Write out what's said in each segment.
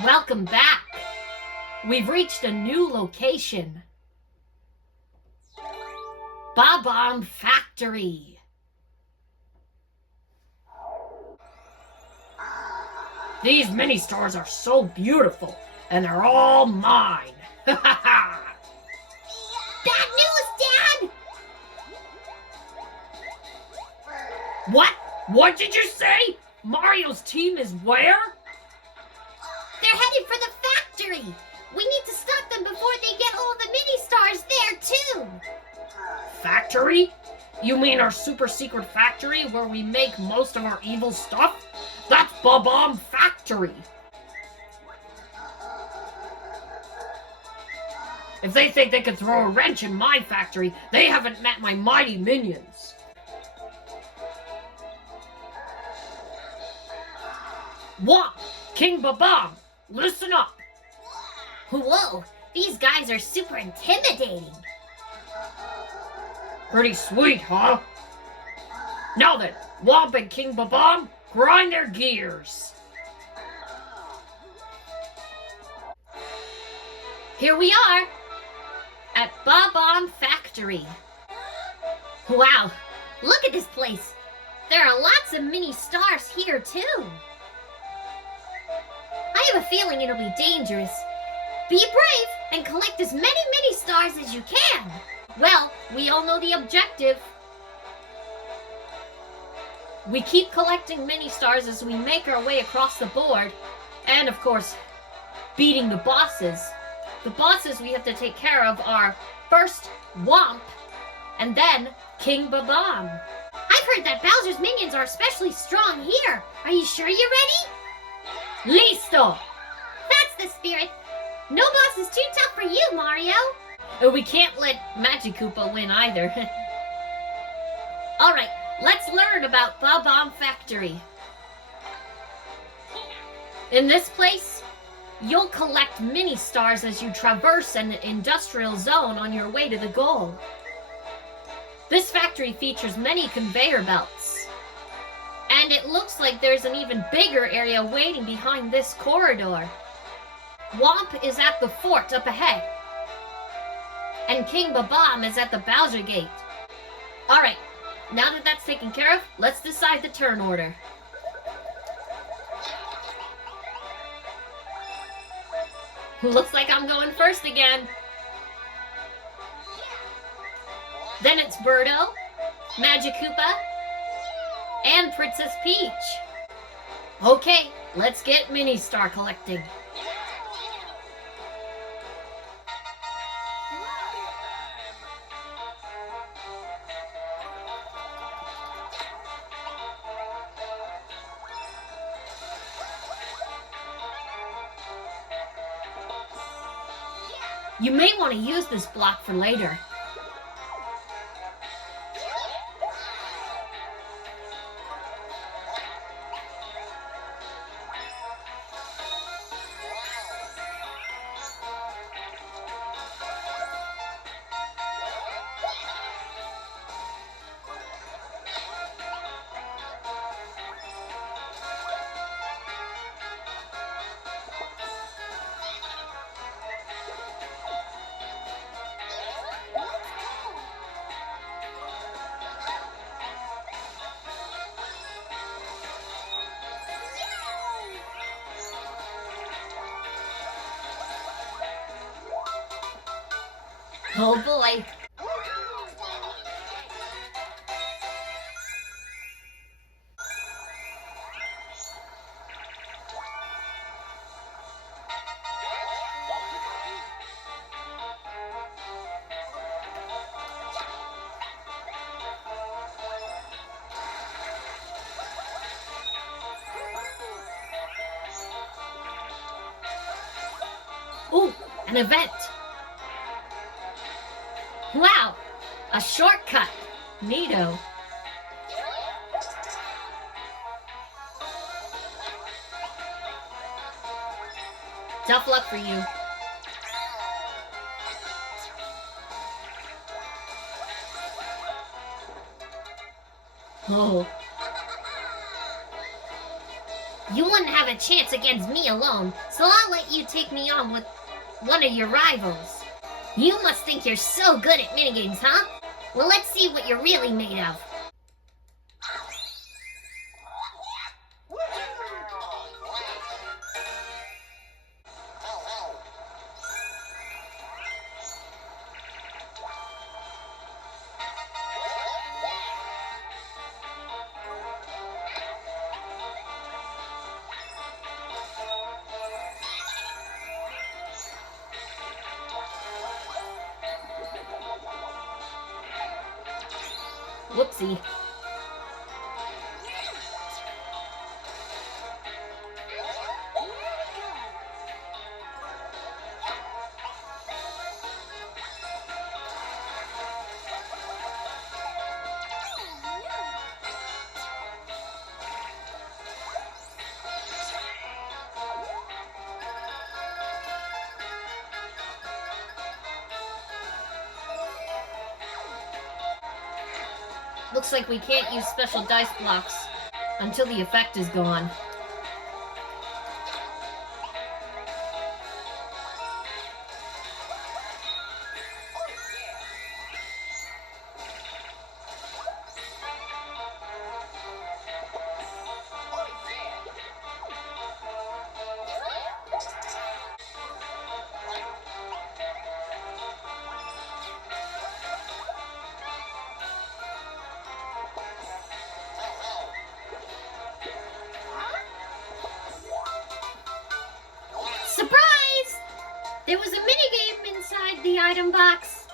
Welcome back. We've reached a new location. Bob-omb Factory. These mini stars are so beautiful, and they're all mine. Ha ha ha! Bad news, Dad! What? What did you say? Mario's team is where? They're headed for the factory! We need to stop them before they get all the mini-stars there, too! Factory? You mean our super secret factory where we make most of our evil stuff? That's Bob-omb Factory! If they think they can throw a wrench in my factory, they haven't met my mighty minions. Womp! King Bob-omb, listen up! Whoa, these guys are super intimidating. Pretty sweet, huh? Now then, Womp and King Bob-omb, grind their gears. Here we are, at Bob-omb Factory. Wow, look at this place. There are lots of mini stars here, too. I have a feeling it'll be dangerous. Be brave and collect as many mini stars as you can. Well, we all know the objective. We keep collecting mini stars as we make our way across the board. And, of course, beating the bosses. The bosses we have to take care of are first Womp and then King Bob-omb. I've heard that Bowser's minions are especially strong here. Are you sure you're ready? Listo! That's the spirit. No boss is too tough for you, Mario. And we can't let Magic Koopa win either. Alright, let's learn about Bob-omb Factory. In this place, you'll collect mini stars as you traverse an industrial zone on your way to the goal. This factory features many conveyor belts. And it looks like there's an even bigger area waiting behind this corridor. Womp is at the fort up ahead. And King Bob-omb is at the Bowser Gate. Alright, now that that's taken care of, let's decide the turn order. Looks like I'm going first again. Then it's Birdo, Magic Koopa, and Princess Peach. Okay, let's get mini star collecting. You may want to use this block for later. Oh boy. Ooh, an event. Wow, a shortcut. Neato. Tough luck for you. Oh. You wouldn't have a chance against me alone, so I'll let you take me on with one of your rivals. You must think you're so good at minigames, huh? Well, let's see what you're really made of. Whoopsie. Looks like we can't use special dice blocks until the effect is gone. Surprise! There was a minigame inside the item box.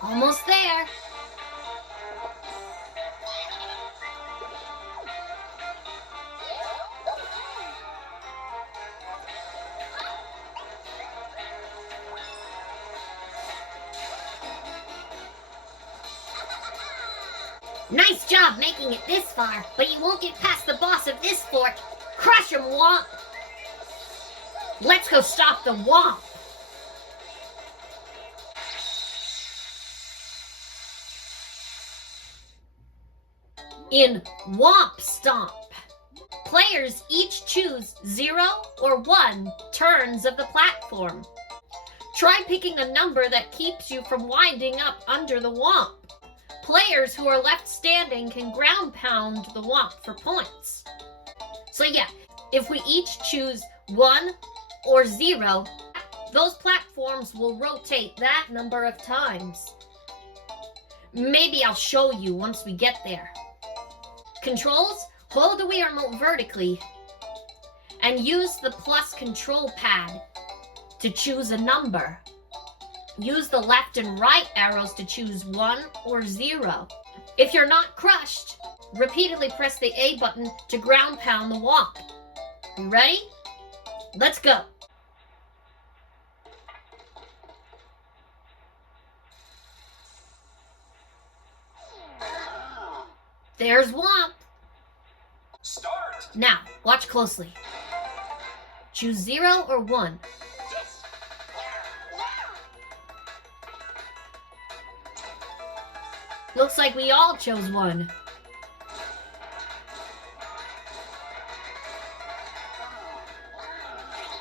Almost there. Nice job making it this far, but you won't get past the boss of this fort. Crush him, Womp! Let's go stop the Womp! In Womp Stomp, players each choose 0 or 1 turns of the platform. Try picking a number that keeps you from winding up under the Womp. Players who are left standing can ground pound the Womp for points. So yeah, if we each choose 1 or 0, those platforms will rotate that number of times. Maybe I'll show you once we get there. Controls, hold the Wii remote vertically and use the plus control pad to choose a number. Use the left and right arrows to choose 1 or 0. If you're not crushed, repeatedly press the A button to ground pound the Womp. You ready? Let's go. There's Womp. Start. Now, watch closely. Choose 0 or 1. Looks like we all chose 1.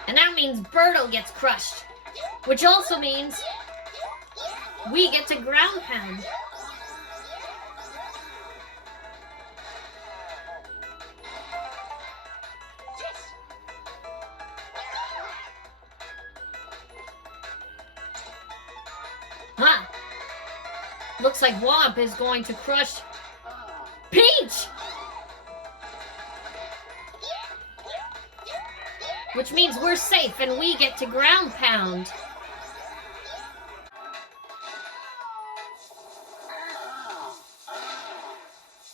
And that means Birdo gets crushed, which also means we get to ground pound. Huh. Looks like Womp is going to crush Peach! Which means we're safe and we get to ground pound.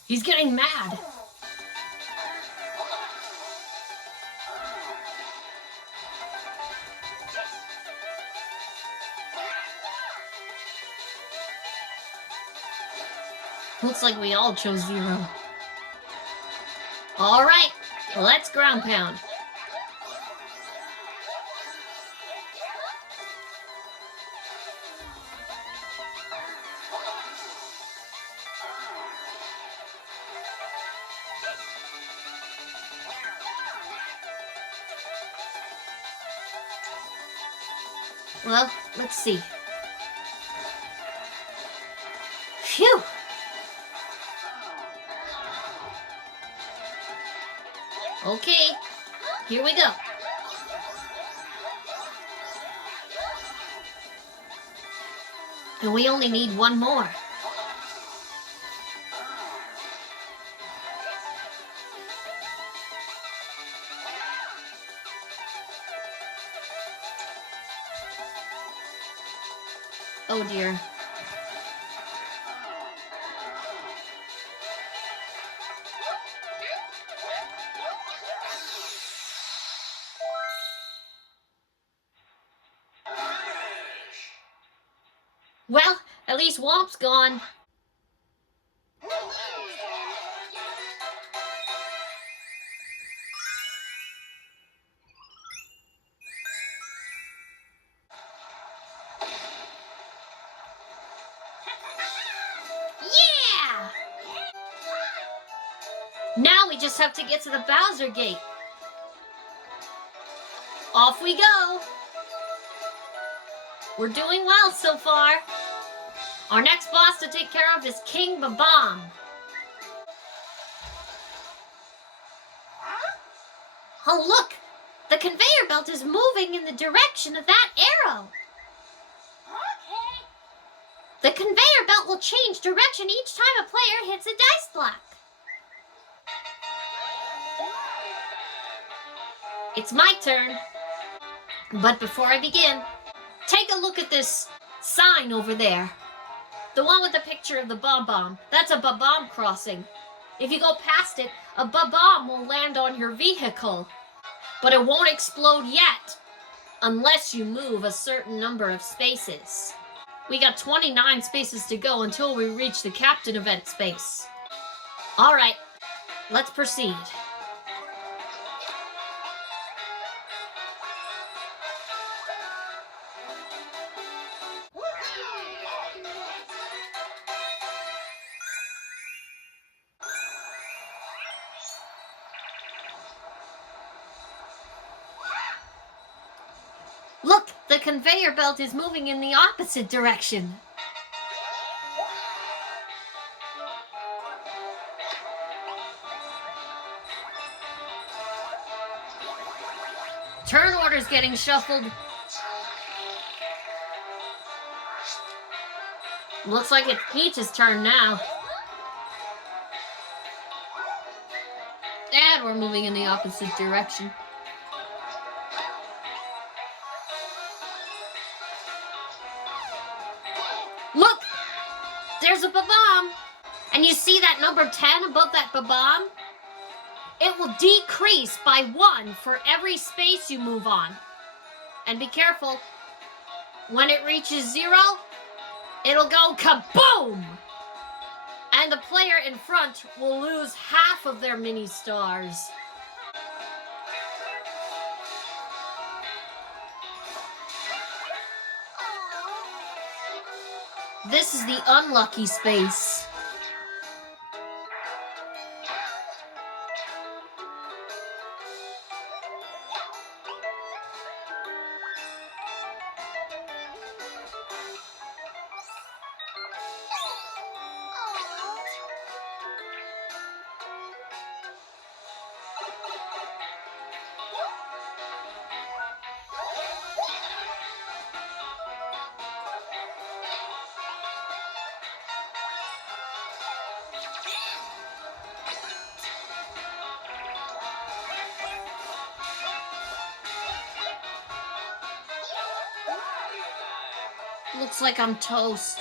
He's getting mad. Looks like we all chose 0. Alright, let's ground pound. Well, let's see. Phew! Okay, here we go. And we only need one more. Oh dear. Well, at least Womp's gone. Yeah! Now we just have to get to the Bowser Gate. Off we go. We're doing well so far. Our next boss to take care of is King Bob-omb. Oh, look! The conveyor belt is moving in the direction of that arrow. The conveyor belt will change direction each time a player hits a dice block. It's my turn. But before I begin, take a look at this sign over there. The one with the picture of the Bob-omb. That's a Bob-omb crossing. If you go past it, a Bob-omb will land on your vehicle. But it won't explode yet, unless you move a certain number of spaces. We got 29 spaces to go until we reach the Captain event space. Alright, let's proceed. Look, the conveyor belt is moving in the opposite direction. Turn order's getting shuffled. Looks like it's Peach's turn now. And we're moving in the opposite direction. Look! There's a Bob-omb! And you see that number 10 above that Bob-omb? It will decrease by 1 for every space you move on. And be careful. When it reaches 0, it'll go kaboom! And the player in front will lose half of their mini stars. This is the unlucky space. Looks like I'm toast.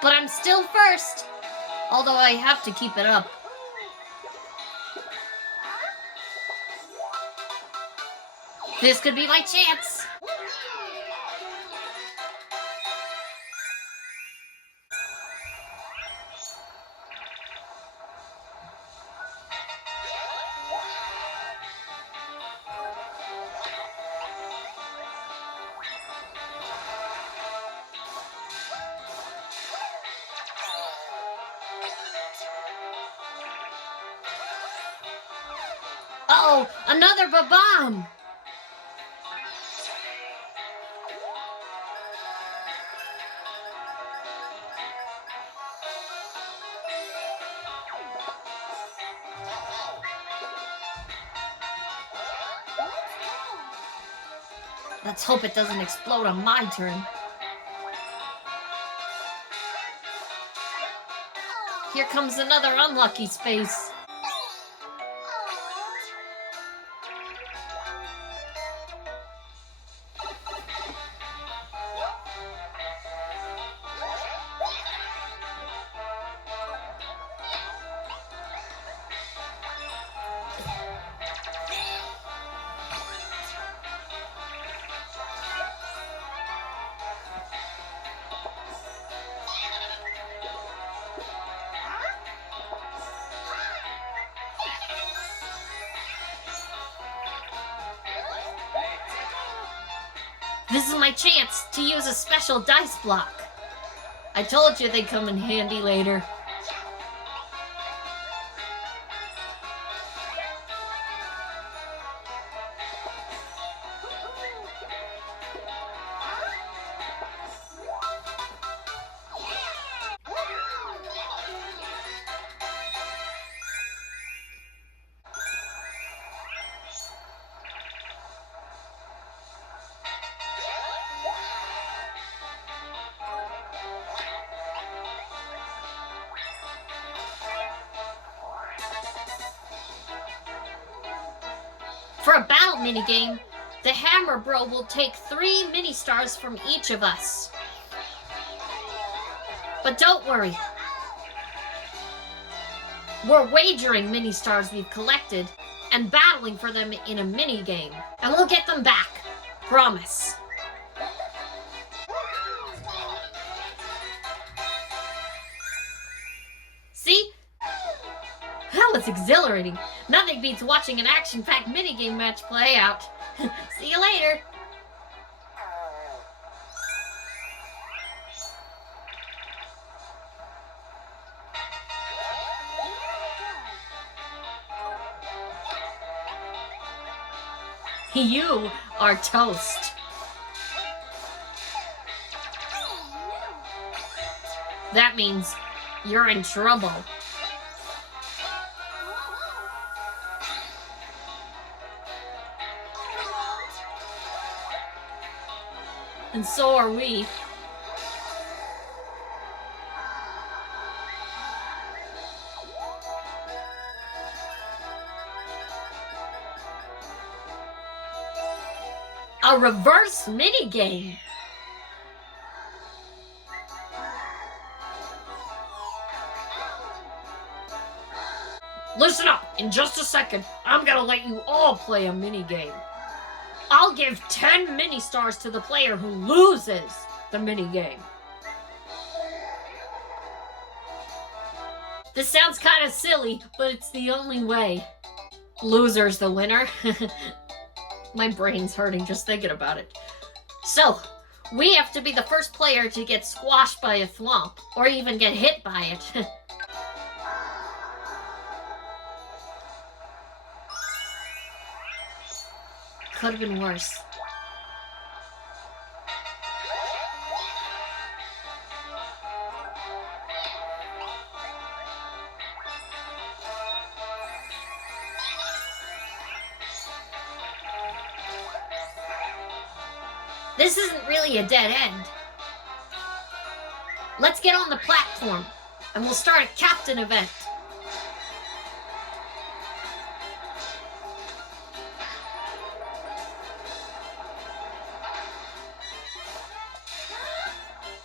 But I'm still first, although I have to keep it up. This could be my chance. Uh-oh, another Bob-omb. Let's hope it doesn't explode on my turn. Here comes another unlucky space. This is my chance to use a special dice block. I told you they'd come in handy later. For a battle minigame, the Hammer Bro will take 3 mini-stars from each of us. But don't worry. We're wagering mini-stars we've collected and battling for them in a minigame. And we'll get them back. Promise. See? That was exhilarating. Nothing beats watching an action-packed minigame match play out. See you later. You are toast. That means you're in trouble. And so are we. A reverse minigame. Listen up, in just a second, I'm gonna let you all play a minigame. I'll give 10 mini-stars to the player who loses the minigame. This sounds kind of silly, but it's the only way. Loser's the winner. My brain's hurting just thinking about it. So, we have to be the first player to get squashed by a thwomp, or even get hit by it. Could have been worse. This isn't really a dead end. Let's get on the platform, and we'll start a captain event.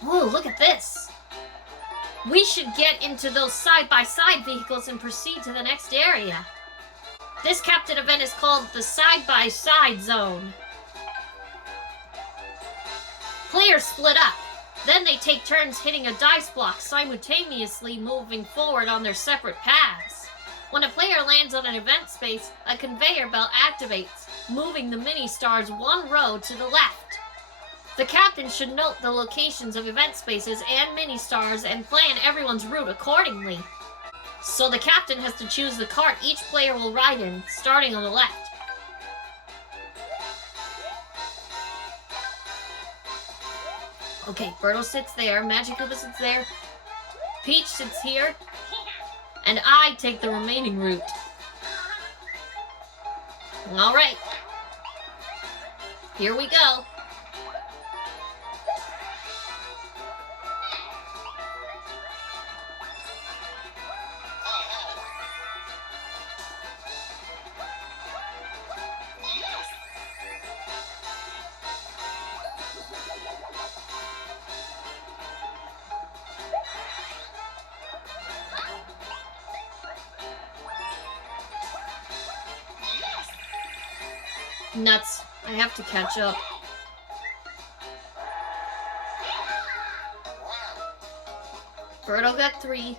Whoa, look at this. We should get into those side-by-side vehicles and proceed to the next area. This captain event is called the side-by-side zone. Players split up. Then they take turns hitting a dice block, simultaneously moving forward on their separate paths. When a player lands on an event space, a conveyor belt activates, moving the mini-stars one row to the left. The captain should note the locations of event spaces and mini-stars and plan everyone's route accordingly. So the captain has to choose the cart each player will ride in, starting on the left. Okay, Birdo sits there, Magikoopa sits there, Peach sits here, and I take the remaining route. Alright. Here we go. Nuts. I have to catch up. Birdo got 3.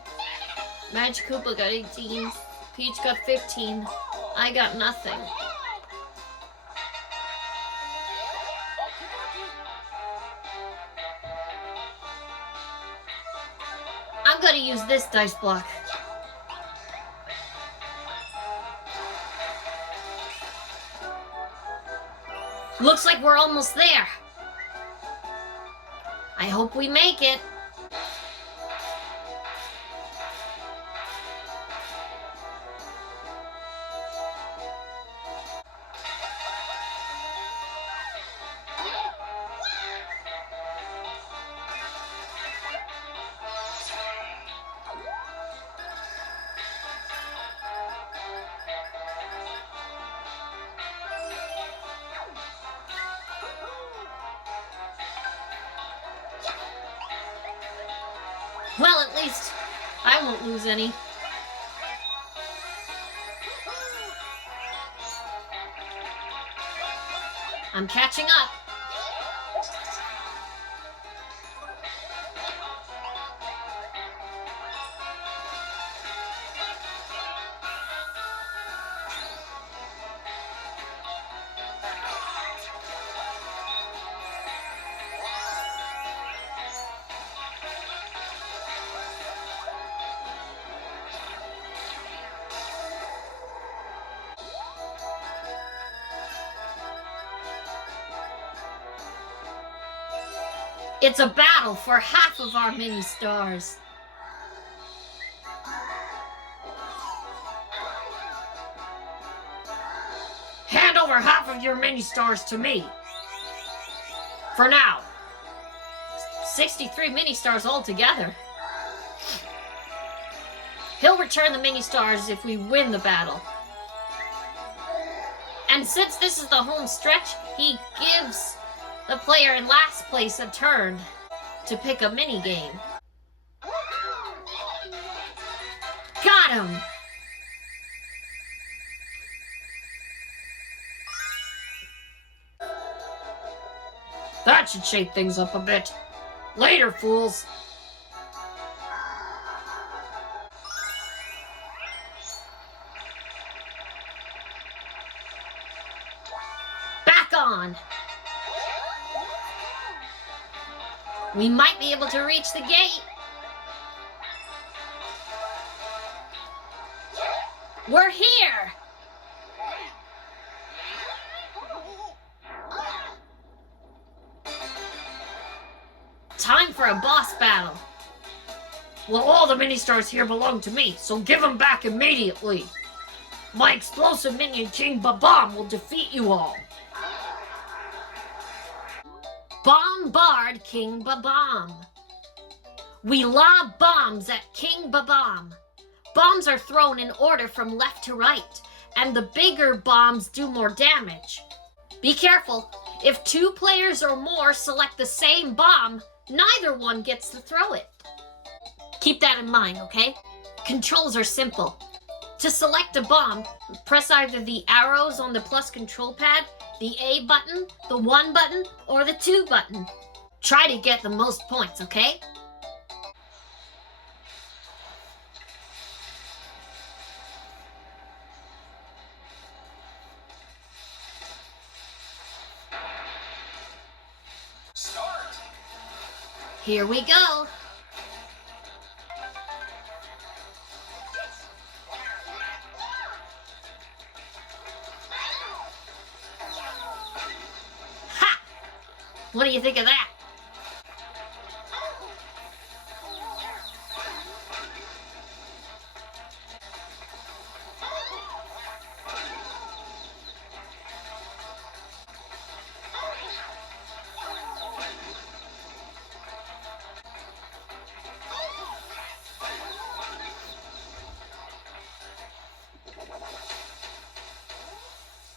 Magikoopa got 18. Peach got 15. I got nothing. I'm gonna use this dice block. Looks like we're almost there. I hope we make it. Well, at least I won't lose any. I'm catching up. It's a battle for half of our mini-stars. Hand over half of your mini-stars to me. For now. 63 mini-stars altogether. He'll return the mini-stars if we win the battle. And since this is the home stretch, he gives the player in last place a turn to pick a mini-game. Got him! That should shake things up a bit. Later, fools! Back on! We might be able to reach the gate. We're here! Time for a boss battle. Well, all the mini-stars here belong to me, so give them back immediately. My explosive minion King Bob-omb will defeat you all. Bombard King Bob-omb. We lob bombs at King Bob-omb. Bombs are thrown in order from left to right, and the bigger bombs do more damage. Be careful. If 2 players or more select the same bomb, neither one gets to throw it. Keep that in mind, okay? Controls are simple. To select a bomb, press either the arrows on the plus control pad, the A button, the 1 button, or the 2 button. Try to get the most points, okay? Start. Here we go. Ha! What do you think of that?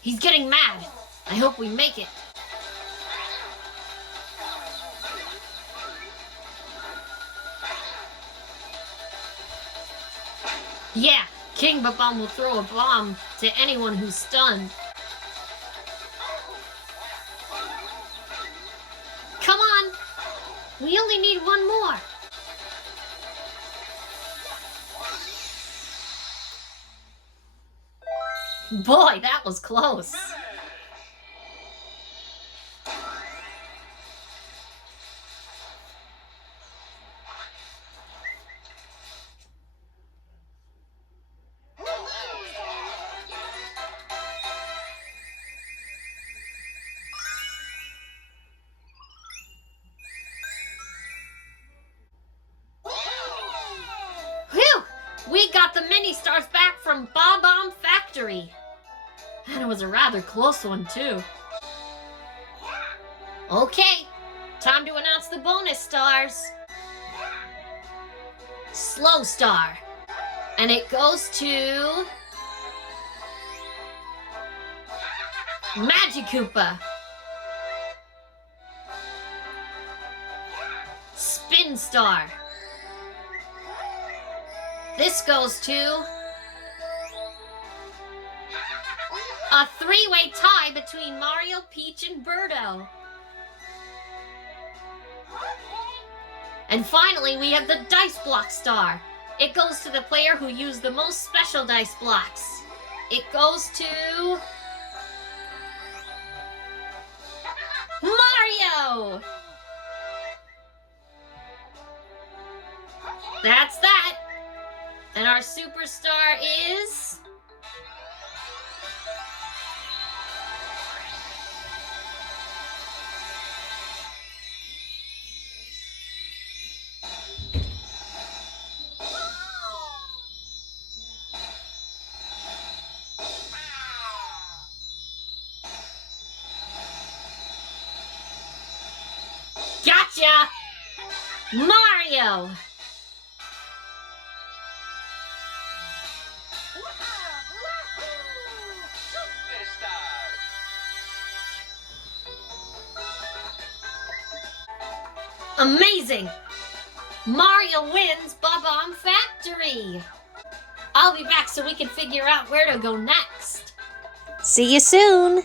He's getting mad. I hope we make it. Yeah, King Bob-omb will throw a bomb to anyone who's stunned. Come on! We only need one more. Boy, that was close. Whew! We got the mini stars back from Bob-omb Factory. And it was a rather close one, too. Okay, time to announce the bonus stars. Slow star. And it goes to Magikoopa. Spin star. This goes to a three-way tie between Mario, Peach, and Birdo. And finally, we have the Dice Block Star. It goes to the player who used the most special dice blocks. It goes to Mario! That's that. And our superstar is Gotcha! Mario! Amazing! Mario wins Bob-omb Factory! I'll be back so we can figure out where to go next. See you soon!